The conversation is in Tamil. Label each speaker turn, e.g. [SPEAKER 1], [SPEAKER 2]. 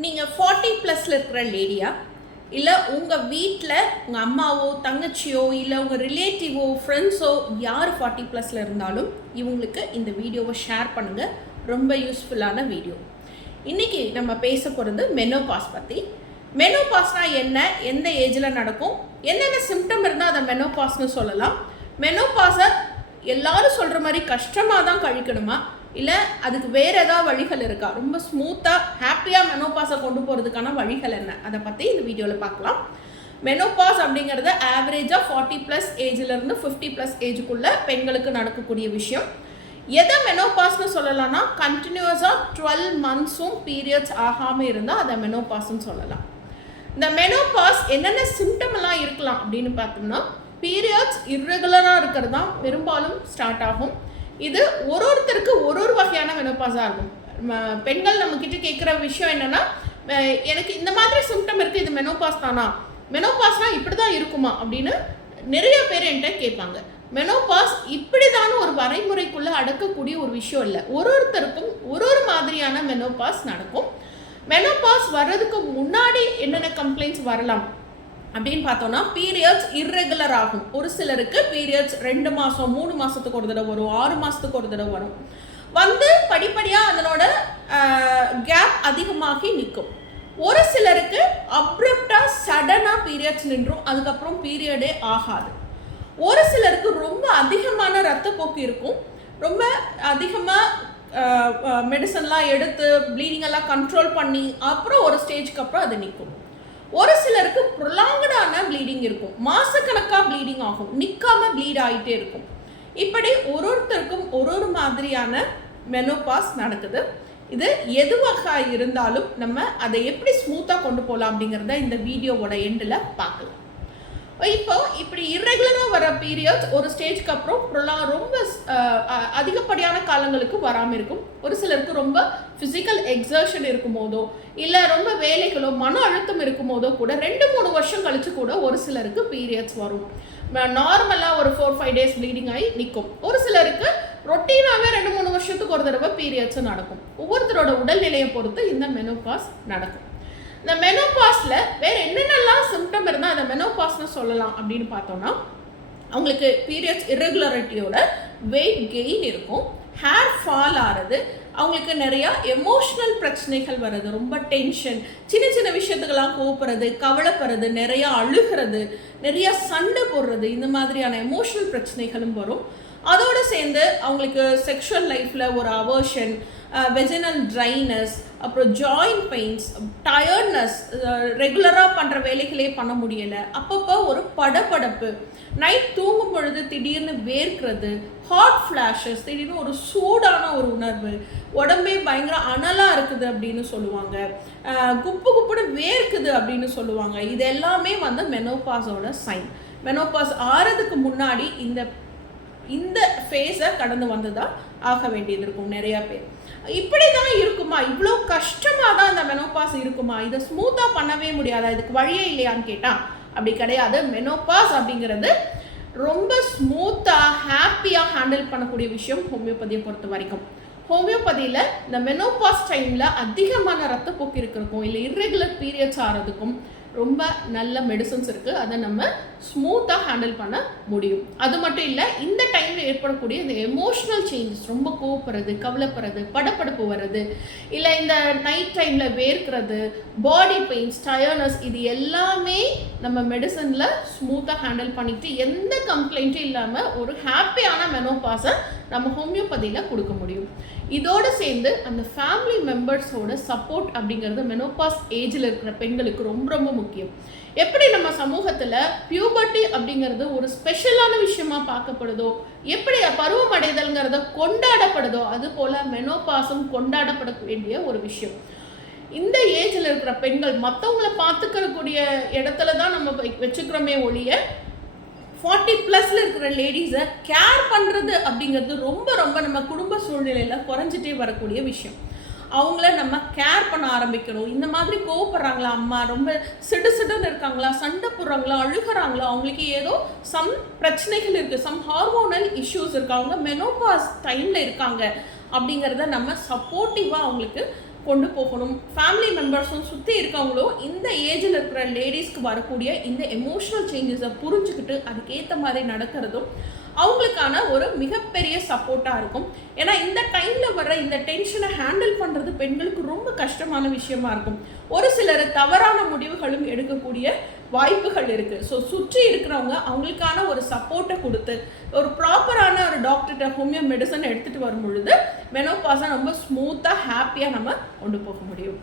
[SPEAKER 1] நீங்கள் ஃபார்ட்டி ப்ளஸில் இருக்கிற லேடியா இல்லை உங்கள் வீட்டில் உங்கள் அம்மாவோ தங்கச்சியோ இல்லை உங்கள் ரிலேட்டிவோ ஃப்ரெண்ட்ஸோ யார் ஃபார்ட்டி ப்ளஸில் இருந்தாலும் இவங்களுக்கு இந்த வீடியோவை ஷேர் பண்ணுங்கள் ரொம்ப யூஸ்ஃபுல்லான வீடியோ இன்றைக்கி நம்ம பேச போகிறது மெனோபாஸ் பற்றி மெனோபாஸ்னால் என்ன? எந்த ஏஜில் நடக்கும்? என்னென்ன சிம்டம் இருந்தால் அதை மெனோபாஸ்னு சொல்லலாம். மெனோபாஸை எல்லாரும் சொல்கிற மாதிரி கஷ்டமாக தான் கழிக்கணுமா? இல்லை அதுக்கு வேறு ஏதாவது வழிகள் இருக்கா? ரொம்ப ஸ்மூத்தாக ஹாப்பியாக மெனோபாஸை கொண்டு போகிறதுக்கான வழிகள் என்ன? அதை பற்றி இந்த வீடியோவில் பார்க்கலாம். மெனோபாஸ் அப்படிங்கிறது ஆவரேஜாக ஃபார்ட்டி ப்ளஸ் ஏஜ்லேருந்து ஃபிஃப்டி ப்ளஸ் ஏஜுக்குள்ளே பெண்களுக்கு நடக்கக்கூடிய விஷயம். எதை மெனோபாஸ்னு சொல்லலாம்னா கண்டினியூஸாக டுவெல் மந்த்ஸும் பீரியட்ஸ் ஆகாமல் இருந்தால் அதை மெனோபாஸ்ன்னு சொல்லலாம். இந்த மெனோபாஸ் என்னென்ன சிம்டம் எல்லாம் இருக்கலாம் அப்படின்னு பார்த்தோம்னா பீரியட்ஸ் இர்ரெகுலராக இருக்கிறது தான் பெரும்பாலும் ஸ்டார்ட் ஆகும். இது ஒரு ஒருத்தருக்கு ஒரு ஒரு வகையான மெனோபாஸாக இருக்கும். பெண்கள் நம்ம கிட்ட கேட்குற விஷயம் என்னன்னா எனக்கு இந்த மாதிரி சிம்டம் இருக்குது இது மெனோபாஸ் தானா? மெனோபாஸ்னா இப்படி தான் இருக்குமா? அப்படின்னு நிறைய பேர் என்கிட்ட கேட்பாங்க. மெனோபாஸ் இப்படிதான ஒரு வரைமுறைக்குள்ள அடக்கக்கூடிய ஒரு விஷயம் இல்லை. ஒரு ஒருத்தருக்கும் ஒரு ஒரு மாதிரியான மெனோபாஸ் நடக்கும். மெனோபாஸ் வர்றதுக்கு முன்னாடி என்னென்ன கம்ப்ளைண்ட்ஸ் வரலாம்? அப்படின்னு பார்த்தோம்னா பீரியட்ஸ் இர்ரெகுலர் ஆகும். ஒரு சிலருக்கு பீரியட்ஸ் ரெண்டு மாதம் மூணு மாதத்துக்கு ஒரு தடவை வரும் ஆறு மாதத்துக்கு ஒரு தடவை வரும். வந்து படிப்படியாக அதனோட கேப் அதிகமாகி நிற்கும். ஒரு சிலருக்கு அப்ரப்டாக சடனாக பீரியட்ஸ் நின்றும். அதுக்கப்புறம் பீரியடே ஆகாது. ஒரு சிலருக்கு ரொம்ப அதிகமான ரத்தப்போக்கு இருக்கும். ரொம்ப அதிகமாக மெடிசன்லாம் எடுத்து ப்ளீடிங் எல்லாம் கண்ட்ரோல் பண்ணி அப்புறம் ஒரு ஸ்டேஜ்க்கு அப்புறம் அது நிற்கும். ஒரு சிலருக்கு ப்ரொலாங்கடான ப்ளீடிங் இருக்கும். மாசக்கணக்காக ப்ளீடிங் ஆகும். நிற்காம ப்ளீட் ஆகிட்டே இருக்கும். இப்படி ஒரு ஒருத்தருக்கும் ஒரு ஒரு மாதிரியான மெனோபாஸ் நடக்குது. இது எதுவாக இருந்தாலும் நம்ம அதை எப்படி ஸ்மூத்தாக கொண்டு போகலாம் அப்படிங்கிறத இந்த வீடியோவோட எண்டில் பார்க்கலாம். இப்போ இப்படி இர்ரெகுலராக வர பீரியட்ஸ் ஒரு ஸ்டேஜ்க்கு அப்புறம் ப்ரொலா ரொம்ப அதிகப்படியான காலங்களுக்கு வராமல் இருக்கும். ஒரு சிலருக்கு ரொம்ப ஃபிசிக்கல் எக்ஸர்ஷன் இருக்கும் போதோ இல்லை ரொம்ப வேலைகளோ மன அழுத்தம் இருக்கும் போதோ கூட ரெண்டு மூணு வருஷம் கழிச்சு கூட ஒரு சிலருக்கு பீரியட்ஸ் வரும். நார்மலாக ஒரு ஃபோர் ஃபைவ் டேஸ் ப்ளீடிங் ஆகி நிற்கும் ஒரு சிலருக்கு ரொட்டீனாகவே ரெண்டு மூணு வருஷத்துக்கு ஒரு தடவை பீரியட்ஸும் நடக்கும். ஒவ்வொருத்தரோட உடல்நிலையை பொறுத்து இந்த மெனோபாஸ் நடக்கும். இந்த மெனோபாஸில் வேறு என்னென்னலாம் சிம்டம் இருந்தால் அந்த மெனோபாஸ்னு சொல்லலாம் அப்படின்னு பார்த்தோம்னா அவங்களுக்கு பீரியட்ஸ் இரெகுலரிட்டியோட வெயிட் கெயின் இருக்கும். ஹேர் ஃபால் ஆகிறது அவங்களுக்கு நிறையா எமோஷ்னல் பிரச்சனைகள் வருது ரொம்ப டென்ஷன் சின்ன சின்ன விஷயத்துக்கெல்லாம் கோப்புறது கவலைப்படுறது நிறையா அழுகிறது நிறையா சண்டை போடுறது இந்த மாதிரியான எமோஷ்னல் பிரச்சனைகளும் வரும். அதோடு சேர்ந்து அவங்களுக்கு செக்ஷுவல் லைஃப்பில் ஒரு அவர்ஷன் வெஜினல் ட்ரைனஸ் அப்புறம் ஜாயிண்ட் பெயின்ஸ் டயர்ட்னஸ் ரெகுலராக பண்ணுற வேலைகளே பண்ண முடியலை. அப்பப்போ ஒரு படபடப்பு. நைட் தூங்கும் பொழுது திடீர்னு வேர்க்கிறது ஹாட் ஃப்ளாஷஸ் திடீர்னு ஒரு சூடான ஒரு உணர்வு உடம்பே பயங்கர அனலாக இருக்குது அப்படின்னு சொல்லுவாங்க. குப்பு குப்புன்னு வேர்க்குது அப்படின்னு சொல்லுவாங்க. இது எல்லாமே வந்து மெனோபாஸோட சைன் மெனோபாஸ் ஆறதுக்கு முன்னாடி இந்த இந்த ஃபேஸை கடந்து வந்து தான் ஆக வேண்டியது இருக்கும் நிறையா பேர். இப்படி தான் இருக்குமா? இவ்வளோ கஷ்டமாக தான் இந்த மெனோபாஸ் இருக்குமா? இதை ஸ்மூத்தாக பண்ணவே முடியாதா? இதுக்கு வழியே இல்லையான்னு கேட்டால் அப்படி கிடையாது. மெனோபாஸ் அப்படிங்கிறது ரொம்ப ஸ்மூத்தாக ஹாப்பியாக ஹேண்டில் பண்ணக்கூடிய விஷயம் ஹோமியோபதியை பொறுத்த வரைக்கும். ஹோமியோபதியில் இந்த மெனோபாஸ் டைமில் அதிகமான ரத்தப்போக்கு இருக்கிறதுக்கும் இல்லை இர்ரெகுலர் பீரியட்ஸ் ஆகிறதுக்கும் ரொம்ப நல்ல மெடிசன்ஸ் இருக்குது அதை நம்ம ஸ்மூத்தாக ஹேண்டில் பண்ண முடியும். அது மட்டும் இல்லை இந்த டைமில் ஏற்படக்கூடிய இந்த எமோஷ்னல் சேஞ்சஸ் ரொம்ப கோவப்படுறது கவலைப்படுறது படப்படப்பு வர்றது இல்லை இந்த நைட் டைமில் வேர்க்கிறது பாடி பெயின்ஸ் டயர்னஸ் இது எல்லாமே நம்ம மெடிசனில் ஸ்மூத்தாக ஹேண்டில் பண்ணிட்டு எந்த கம்ப்ளைண்ட்டும் இல்லாமல் ஒரு ஹாப்பியான மெனோபாஸை நம்ம ஹோமியோபதியில் கொடுக்க முடியும். இதோடு சேர்ந்து அந்த ஃபேமிலி மெம்பர்ஸோட சப்போர்ட் அப்படிங்கிறது மெனோபாஸ் ஏஜில் இருக்கிற பெண்களுக்கு ரொம்ப ரொம்ப முக்கியம். எப்படி நம்ம சமூகத்தில் பியூபர்ட்டி அப்படிங்கிறது ஒரு ஸ்பெஷலான விஷயமா பார்க்கப்படுதோ எப்படி பருவம் அடைதல்ங்கிறத கொண்டாடப்படுதோ அது போல் மெனோபாஸும் கொண்டாடப்பட வேண்டிய ஒரு விஷயம். இந்த ஏஜில் இருக்கிற பெண்கள் மற்றவங்கள பார்த்துக்கக்கூடிய இடத்துல தான் நம்ம வச்சுக்கிறோமே ஒழிய ஃபார்ட்டி ப்ளஸில் இருக்கிற லேடிஸை கேர் பண்ணுறது அப்படிங்கிறது ரொம்ப ரொம்ப நம்ம குடும்ப சூழ்நிலையில் குறைஞ்சிட்டே வரக்கூடிய விஷயம். அவங்கள நம்ம கேர் பண்ண ஆரம்பிக்கணும். இந்த மாதிரி கோவப்படுறாங்களா அம்மா ரொம்ப சிடு சிடுன்னு இருக்காங்களா சண்டை போடுறாங்களா அழுகுறாங்களா அவங்களுக்கு ஏதோ சம் பிரச்சனைகள் இருக்குது சம் ஹார்மோனல் இஷ்யூஸ் இருக்காங்க அவங்க மெனோபாஸ் டைமில் இருக்காங்க அப்படிங்கிறத நம்ம சப்போர்ட்டிவாக அவங்களுக்கு கொண்டு போகணும். ஃபேமிலி மெம்பர்ஸும் சுற்றி இருக்கவங்களும் இந்த ஏஜில் இருக்கிற லேடிஸ்க்கு வரக்கூடிய இந்த எமோஷ்னல் சேஞ்சஸை புரிஞ்சுக்கிட்டு அதுக்கேற்ற மாதிரி நடக்கிறதும் அவங்களுக்கான ஒரு மிகப்பெரிய சப்போர்ட்டாக இருக்கும். ஏன்னா இந்த டைமில் வர்ற இந்த டென்ஷனை ஹேண்டில் பண்ணுறது பெண்களுக்கு ரொம்ப கஷ்டமான விஷயமா இருக்கும். ஒரு சிலர் தவறான முடிவுகளும் எடுக்கக்கூடிய வாய்ப்புகள் இருக்குது ஸோ சுற்றி இருக்கிறவங்க அவங்களுக்கான ஒரு சப்போர்ட்டை கொடுத்து ஒரு ப்ராப்பரான ஒரு டாக்டர்கிட்ட ஹோமியோ மெடிசன் எடுத்துகிட்டு வரும் பொழுது மெனோபாஸை ரொம்ப ஸ்மூத்தாக ஹாப்பியாக நம்ம கொண்டு போக முடியும்.